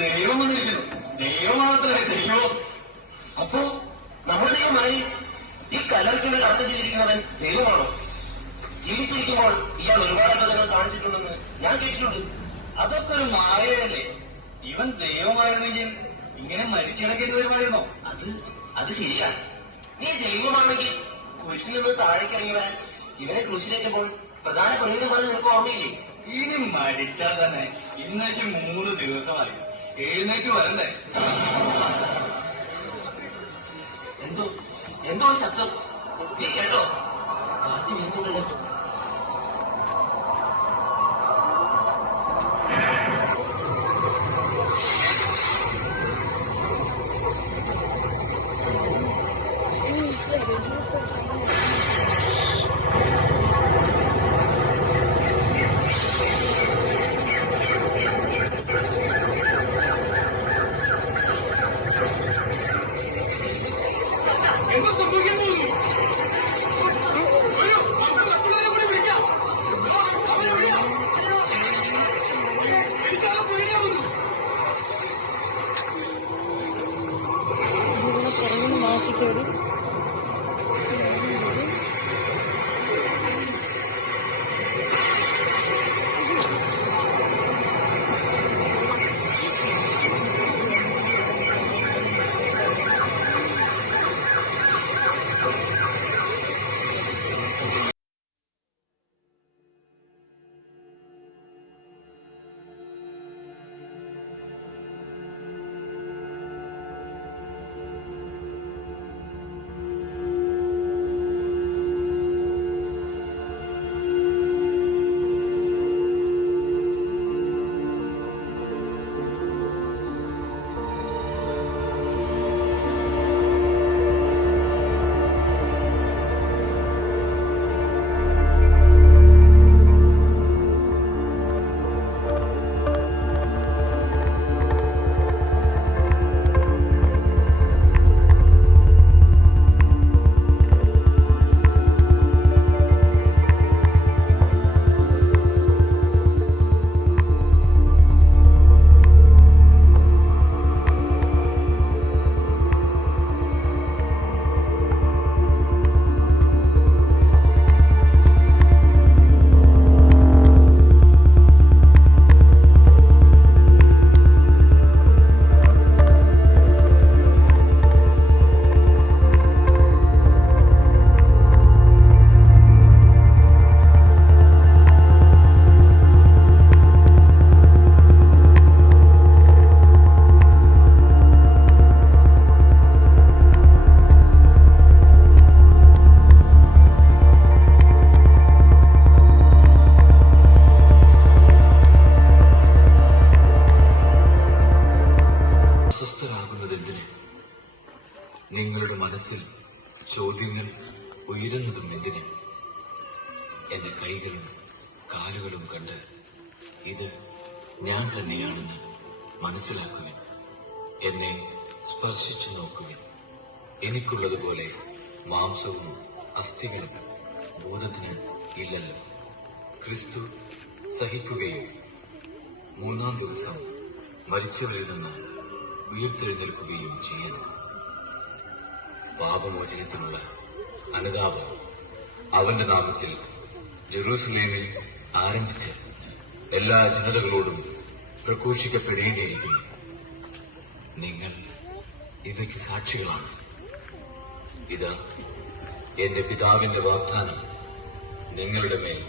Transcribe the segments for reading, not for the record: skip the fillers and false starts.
ദൈവം വന്നിരിക്കുന്നു. ദൈവമാണത്രേ ദൈവം. അപ്പോ നമ്മുടെ ദൈവമായി ഈ കലർക്കിനെ കടന്നു ചെയ്തിരിക്കുന്നവൻ ദൈവമാണോ? ജീവിച്ചിരിക്കുമ്പോൾ ഇയാൾ ഒരുപാട് അബദ്ധങ്ങൾ കാണിച്ചിട്ടുണ്ടെന്ന് ഞാൻ കേട്ടിട്ടുണ്ട്. അതൊക്കെ ഒരു മായയല്ലേ? ഇവൻ ദൈവമായിരുന്നെങ്കിൽ ഇങ്ങനെ മരിച്ചു കിടക്കേണ്ടി വരുമായിരുന്നോ? അത് ശരിയാ. നീ ദൈവമാണെങ്കിൽ കുരിശിൽ നിന്ന് താഴേക്കിറങ്ങി വരാൻ ഇവനെ ക്രൂശിലേറ്റപ്പോൾ പ്രധാന പുരോഹിതൻ പറഞ്ഞ് നിനക്ക് ഓർമ്മയില്ലേ? ഇനി മരിച്ചാൽ തന്നെ ഇന്നേക്ക് 3 ദിവസമായി. എഴുന്നേറ്റ് വരണ്ടേ? എന്തോ ശബ്ദം നീ കേട്ടോ? കാറ്റ് വീശുന്നുണ്ടല്ലോ. നിങ്ങളുടെ മനസ്സിൽ ചോദ്യങ്ങൾ ഉയരുന്നതും എന്തിന്? എന്റെ കൈകളും കാലുകളും കണ്ട് ഇത് ഞാൻ തന്നെയാണെന്ന് മനസ്സിലാക്കുവിൻ. എന്നെ സ്പർശിച്ചു നോക്കുവിൻ. എനിക്കുള്ളതുപോലെ മാംസവും അസ്ഥികളും ബോധത്തിന് ഇല്ലല്ലോ. ക്രിസ്തു സഹിക്കുകയും 3-ാം ദിവസം മരിച്ചവരിൽ നിന്ന് ഉയർത്തെഴുന്നേൽക്കുകയും ചെയ്യുന്നു. പാപമോചനത്തിനുള്ള അനുതാപം അവന്റെ നാമത്തിൽ ജെറൂസലേമിൽ ആരംഭിച്ച് എല്ലാ ജനതകളോടും പ്രഘോഷിക്കപ്പെടേണ്ടിയിരിക്കുന്നു. നിങ്ങൾ ഇവയ്ക്ക് സാക്ഷികളാണ്. ഇത് എന്റെ പിതാവിന്റെ വാഗ്ദാനം നിങ്ങളുടെ മേൽ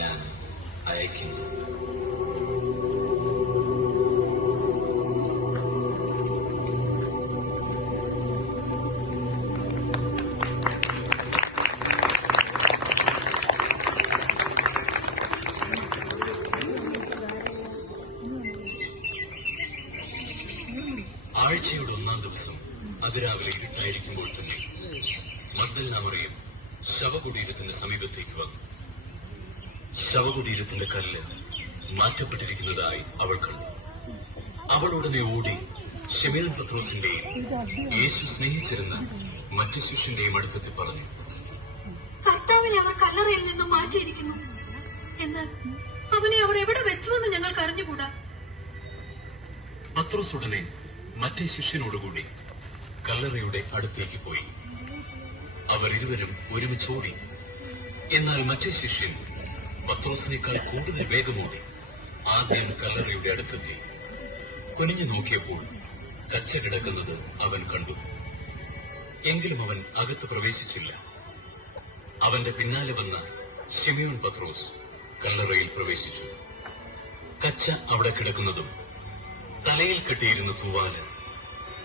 ഞാൻ അയക്കുന്നു. അതിരാവിലെ ഇരുട്ടായിരിക്കുമ്പോൾ തന്നെ മഗ്ദലന മറിയം ശവകുടീരത്തിന്റെ സമീപത്തേക്ക് വന്നു. ശവകുടീരത്തിന്റെ കല്ല് മാറ്റപ്പെട്ടിരിക്കുന്നതായി അവൾ കണ്ടു. അവൾ ഉടനെ ഓടി ശിമയോൻ പത്രോസിന്റെയും യേശു സ്നേഹിച്ചിരുന്ന മറ്റു ശിഷ്യന്റെയും അടുത്തെത്തി പറഞ്ഞു, കർത്താവിനെ അവർ കല്ലറയിൽ നിന്നും മാറ്റിയിരിക്കുന്നു. എന്നാൽ അവനെ അവർ എവിടെ വെച്ചുവെന്ന് ഞങ്ങൾക്ക് അറിഞ്ഞുകൂടാ. പത്രോസ് ഉടനെ മറ്റേ ശിഷ്യനോടുകൂടി കല്ലറയുടെ അടുത്തേക്ക് പോയി. അവർ ഇരുവരും ഒരുമിച്ചോടി. എന്നാൽ മറ്റേ ശിഷ്യൻ പത്രോസിനേക്കാൾ കൂടുതൽ വേഗമോടി ആദ്യം കല്ലറയുടെ അടുത്തെത്തി. കുനിഞ്ഞു നോക്കിയപ്പോൾ കച്ച കിടക്കുന്നത് അവൻ കണ്ടു. എങ്കിലും അവൻ അകത്ത് പ്രവേശിച്ചില്ല. അവന്റെ പിന്നാലെ വന്ന ശിമയോൻ പത്രോസ് കല്ലറയിൽ പ്രവേശിച്ചു. കച്ച അവിടെ കിടക്കുന്നതും തലയിൽ കെട്ടിയിരുന്ന തൂവാല്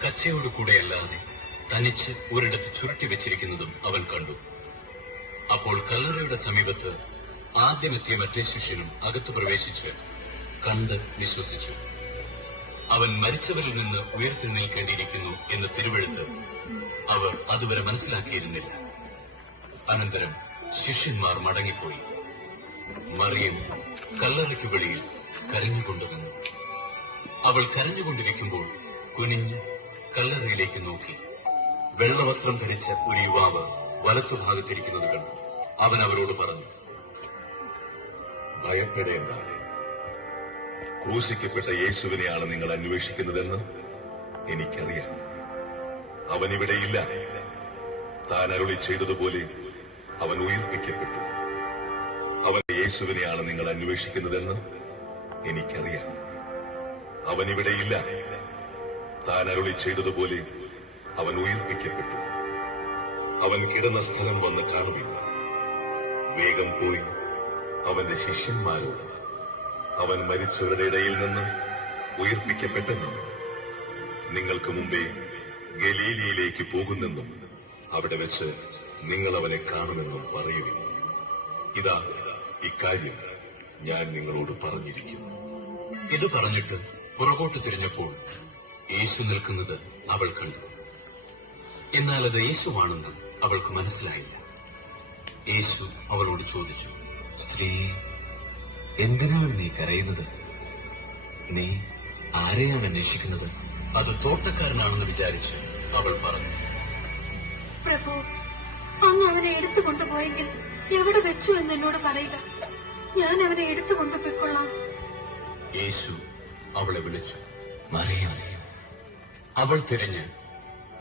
കച്ചയോട് കൂടെയല്ലാതെ തനിച്ച് ഒരിടത്ത് ചുരുട്ടി വെച്ചിരിക്കുന്നതും അവൻ കണ്ടു. അപ്പോൾ കല്ലറയുടെ സമീപത്ത് ആദ്യമെത്തിയ മറ്റേ ശിഷ്യനും അകത്ത് പ്രവേശിച്ച് കണ്ട് വിശ്വസിച്ചു. അവൻ മരിച്ചവരിൽ നിന്ന് ഉയർത്തെഴുന്നേൽക്കേണ്ടിയിരിക്കുന്നു എന്ന തിരുവെഴുത്ത് അവർ അതുവരെ മനസ്സിലാക്കിയിരുന്നില്ല. അനന്തരം ശിഷ്യന്മാർ മടങ്ങിപ്പോയി. മറിയം കല്ലറയ്ക്ക് വെളിയിൽ കരഞ്ഞുകൊണ്ടുവന്നു. അവൾ കരഞ്ഞുകൊണ്ടിരിക്കുമ്പോൾ കുനിഞ്ഞ് കല്ലറയിലേക്ക് നോക്കി. വെള്ളവസ്ത്രം ധരിച്ച ഒരു യുവാവ് വലത്തുഭാഗത്തിരിക്കുന്നത് കണ്ടു. അവൻ അവരോട് പറഞ്ഞു, ഭയപ്പെടേണ്ട, ക്രൂശിക്കപ്പെട്ട യേശുവിനെയാണ് നിങ്ങൾ അന്വേഷിക്കുന്നതെന്ന് എനിക്കറിയാം. അവനിവിടെയില്ല. താൻ അരുളി ചെയ്തതുപോലെ അവൻ ഉയർപ്പിക്കപ്പെട്ടു. അവൻ യേശുവിനെയാണ് നിങ്ങൾ അന്വേഷിക്കുന്നതെന്ന് എനിക്കറിയാം. അവനിവിടെയില്ല. താൻ അരുളി ചെയ്തതുപോലെ അവൻ ഉയർപ്പിക്കപ്പെട്ടു. അവൻ കിടന്ന സ്ഥലം വന്ന് കാണുവിൻ. വേഗം പോയി അവന്റെ ശിഷ്യന്മാരോട് അവൻ മരിച്ചവരുടെ ഇടയിൽ നിന്ന് ഉയർപ്പിക്കപ്പെട്ടെന്നും നിങ്ങൾക്ക് മുമ്പേ ഗലീലയിലേക്ക് പോകുന്നെന്നും അവിടെ വെച്ച് നിങ്ങൾ അവനെ കാണുമെന്നും പറയുവിൻ. ഇതാ ഇക്കാര്യം ഞാൻ നിങ്ങളോട് പറഞ്ഞിരിക്കുന്നു. ഇത് പറഞ്ഞിട്ട് പുറകോട്ട് തിരിഞ്ഞപ്പോൾ യേശു നിൽക്കുന്നത് അവൾ കണ്ടു. എന്നാൽ അത് യേശുവാണെന്ന് അവൾക്ക് മനസ്സിലായില്ല. യേശു അവളോട് ചോദിച്ചു, സ്ത്രീ, എന്തിനാണ് നീ കരയുന്നത്? നീ ആരെയാണ് അന്വേഷിക്കുന്നത്? അത് തോട്ടക്കാരനാണെന്ന് വിചാരിച്ച് അവൾ പറഞ്ഞു, പ്രഭു, അങ്ങ് അവനെ എടുത്തു കൊണ്ടുപോയെങ്കിൽ എവിടെ വെച്ചു എന്ന് എന്നോട് പറയുക. ഞാൻ അവനെ എടുത്തു കൊണ്ടുപോയിക്കൊള്ളാം. യേശു അവളെ വിളിച്ചു, മറിയം. അവൾ തിരിഞ്ഞ്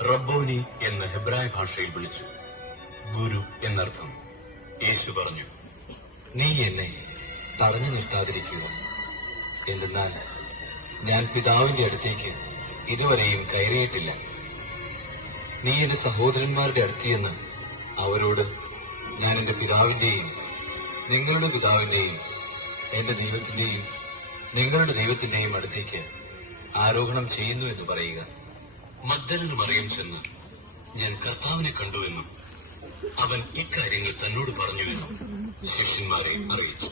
റബ്ബോനി എന്ന ഹെബ്രായ ഭാഷയിൽ വിളിച്ചു. ഗുരു എന്നർത്ഥം. യേശു പറഞ്ഞു, നീ എന്നെ തടഞ്ഞു നിർത്താതിരിക്കുക. എന്തെന്നാൽ ഞാൻ പിതാവിന്റെ അടുത്തേക്ക് ഇതുവരെയും കയറിയിട്ടില്ല. നീ എന്റെ സഹോദരന്മാരുടെ അടുത്തിയെന്ന് അവരോട് ഞാൻ എന്റെ പിതാവിന്റെയും നിങ്ങളുടെ പിതാവിന്റെയും എന്റെ ദൈവത്തിന്റെയും നിങ്ങളുടെ ദൈവത്തിന്റെയും അടുത്തേക്ക് ആരോഹണം ചെയ്യുന്നു എന്ന് പറയുക. മഗ്ദലന മറിയം ചെന്ന് ഞാൻ കർത്താവിനെ കണ്ടുവെന്നും അവൻ ഇക്കാര്യങ്ങൾ തന്നോട് പറഞ്ഞുവെന്നും ശിഷ്യന്മാരെ അറിയിച്ചു.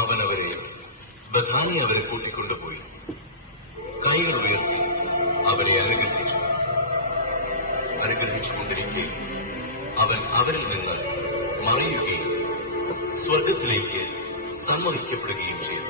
അവൻ ബഥാനിയ അവരെ കൂട്ടിക്കൊണ്ടുപോയി കൈകൾ ഉയർത്തി അവരെ അനുഗ്രഹിച്ചുകൊണ്ടിരിക്കെ അവൻ അവരിൽ നിന്ന് മറയുകയും സ്വർഗത്തിലേക്ക് സമ്മതിക്കപ്പെടുകയും ചെയ്തു.